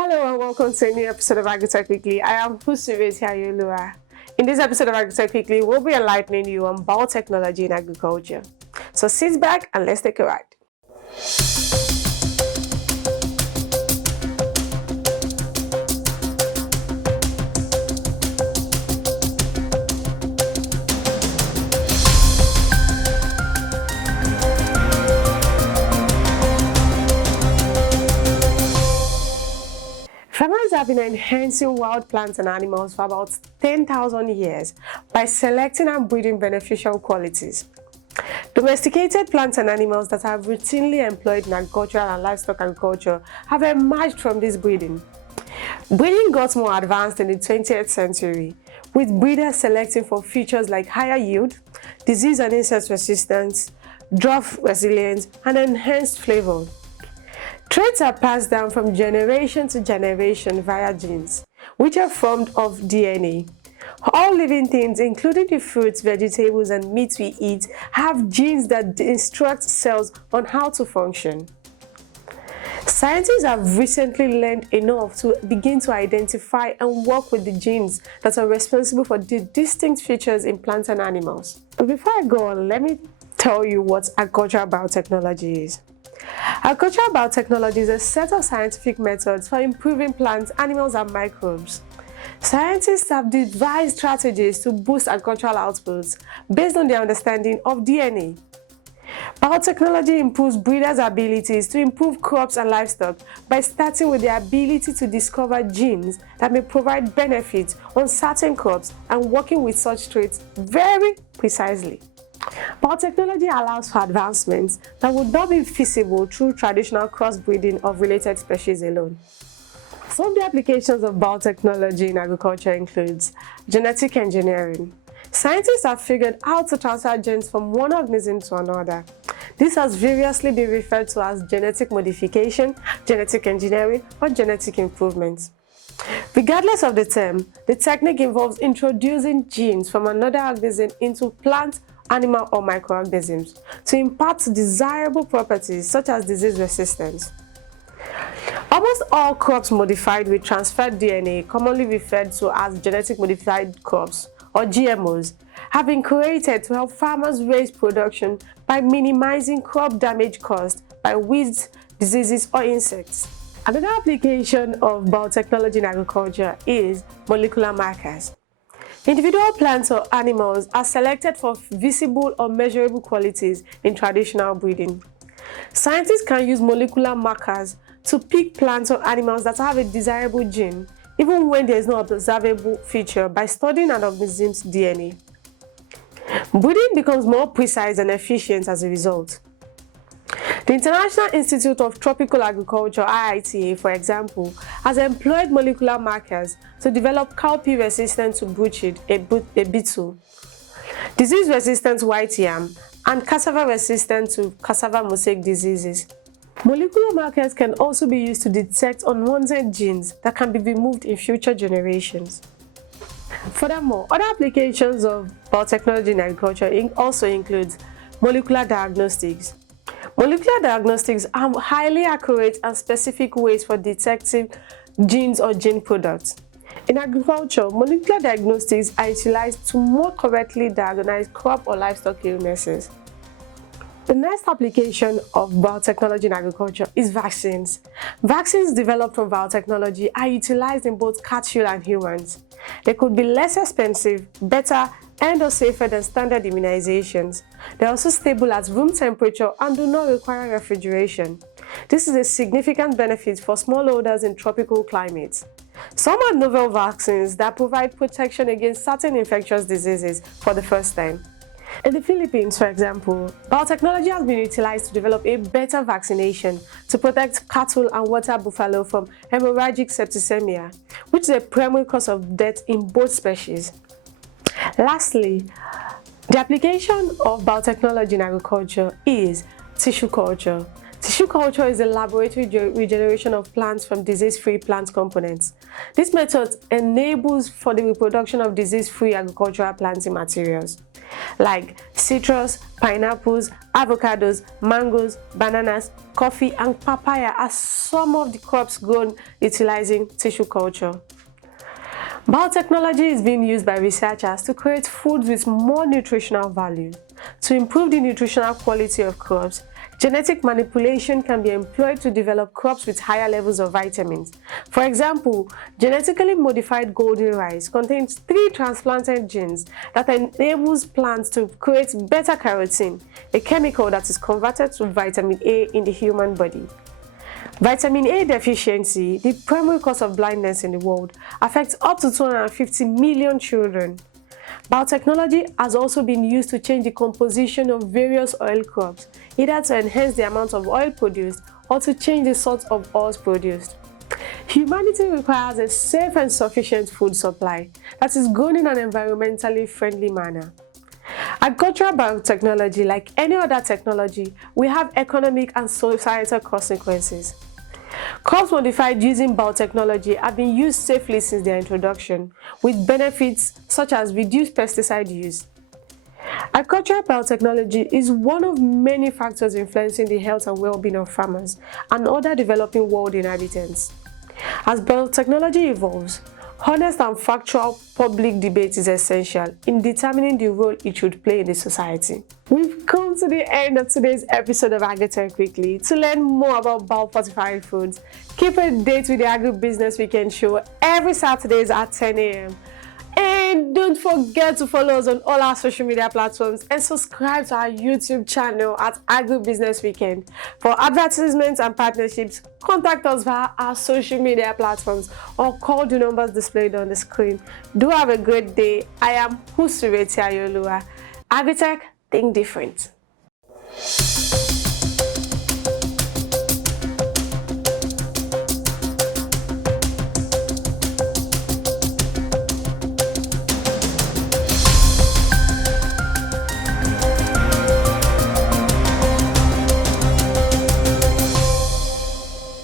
Hello and welcome to a new episode of Agritech Weekly. I am Husuveti Ayolua. In this episode of Agritech Weekly, we'll be enlightening you on biotechnology in agriculture. So sit back and let's take a ride. Farmers have been enhancing wild plants and animals for about 10,000 years by selecting and breeding beneficial qualities. Domesticated plants and animals that are routinely employed in agricultural and livestock agriculture have emerged from this breeding. Breeding got more advanced in the 20th century, with breeders selecting for features like higher yield, disease and insect resistance, drought resilience, and enhanced flavor. Traits are passed down from generation to generation via genes, which are formed of DNA. All living things, including the fruits, vegetables, and meats we eat, have genes that instruct cells on how to function. Scientists have recently learned enough to begin to identify and work with the genes that are responsible for the distinct features in plants and animals. But before I go on, let me tell you what agricultural biotechnology is. Agricultural biotechnology is a set of scientific methods for improving plants, animals, and microbes. Scientists have devised strategies to boost agricultural outputs based on their understanding of DNA. Biotechnology improves breeders' abilities to improve crops and livestock by starting with the ability to discover genes that may provide benefits on certain crops and working with such traits very precisely. Biotechnology allows for advancements that would not be feasible through traditional crossbreeding of related species alone. Some of the applications of biotechnology in agriculture includes genetic engineering. Scientists have figured out to transfer genes from one organism to another. This has variously been referred to as genetic modification, genetic engineering, or genetic improvement. Regardless of the term, the technique involves introducing genes from another organism into plants, animal, or microorganisms to impart desirable properties such as disease resistance. Almost all crops modified with transferred DNA, commonly referred to as genetic modified crops or GMOs, have been created to help farmers raise production by minimizing crop damage caused by weeds, diseases, or insects. Another application of biotechnology in agriculture is molecular markers. Individual plants or animals are selected for visible or measurable qualities in traditional breeding. Scientists can use molecular markers to pick plants or animals that have a desirable gene, even when there is no observable feature, by studying an organism's DNA. Breeding becomes more precise and efficient as a result. The International Institute of Tropical Agriculture, IITA, for example, has employed molecular markers to develop cowpea resistant to bruchid, a beetle, disease resistant white yam, and cassava resistant to cassava mosaic diseases. Molecular markers can also be used to detect unwanted genes that can be removed in future generations. Furthermore, other applications of biotechnology in agriculture also include molecular diagnostics. Molecular diagnostics are highly accurate and specific ways for detecting genes or gene products. In agriculture, molecular diagnostics are utilized to more correctly diagnose crop or livestock illnesses. The next application of biotechnology in agriculture is vaccines. Vaccines developed from biotechnology are utilized in both cattle and humans. They could be less expensive, better, and/or safer than standard immunizations. They are also stable at room temperature and do not require refrigeration. This is a significant benefit for smallholders in tropical climates. Some are novel vaccines that provide protection against certain infectious diseases for the first time. In the Philippines, for example, biotechnology has been utilized to develop a better vaccination to protect cattle and water buffalo from hemorrhagic septicemia, which is a primary cause of death in both species. Lastly, the application of biotechnology in agriculture is tissue culture. Tissue culture is a laboratory regeneration of plants from disease-free plant components. This method enables for the reproduction of disease-free agricultural planting materials like citrus, pineapples, avocados, mangoes, bananas, coffee, and papaya are some of the crops grown utilizing tissue culture. Biotechnology is being used by researchers to create foods with more nutritional value. To improve the nutritional quality of crops, genetic manipulation can be employed to develop crops with higher levels of vitamins. For example, genetically modified golden rice contains 3 transplanted genes that enables plants to create beta-carotene, a chemical that is converted to vitamin A in the human body. Vitamin A deficiency, the primary cause of blindness in the world, affects up to 250 million children. Biotechnology has also been used to change the composition of various oil crops, either to enhance the amount of oil produced or to change the sort of oils produced. Humanity requires a safe and sufficient food supply that is grown in an environmentally friendly manner. Agricultural biotechnology, like any other technology, will have economic and societal consequences. Crops modified using biotechnology have been used safely since their introduction, with benefits such as reduced pesticide use. Agricultural biotechnology is one of many factors influencing the health and well-being of farmers and other developing world inhabitants. As biotechnology evolves, honest and factual public debate is essential in determining the role it should play in the society. We've come to the end of today's episode of Agritech Quickly. To learn more about biofortified foods, keep a date with the Agribusiness Weekend show every Saturdays at 10 a.m. And don't forget to follow us on all our social media platforms and subscribe to our YouTube channel at Agribusiness Weekend. For advertisements and partnerships, contact us via our social media platforms or call the numbers displayed on the screen. Do have a great day. I am Husureti Ayolua. Agritech, think different.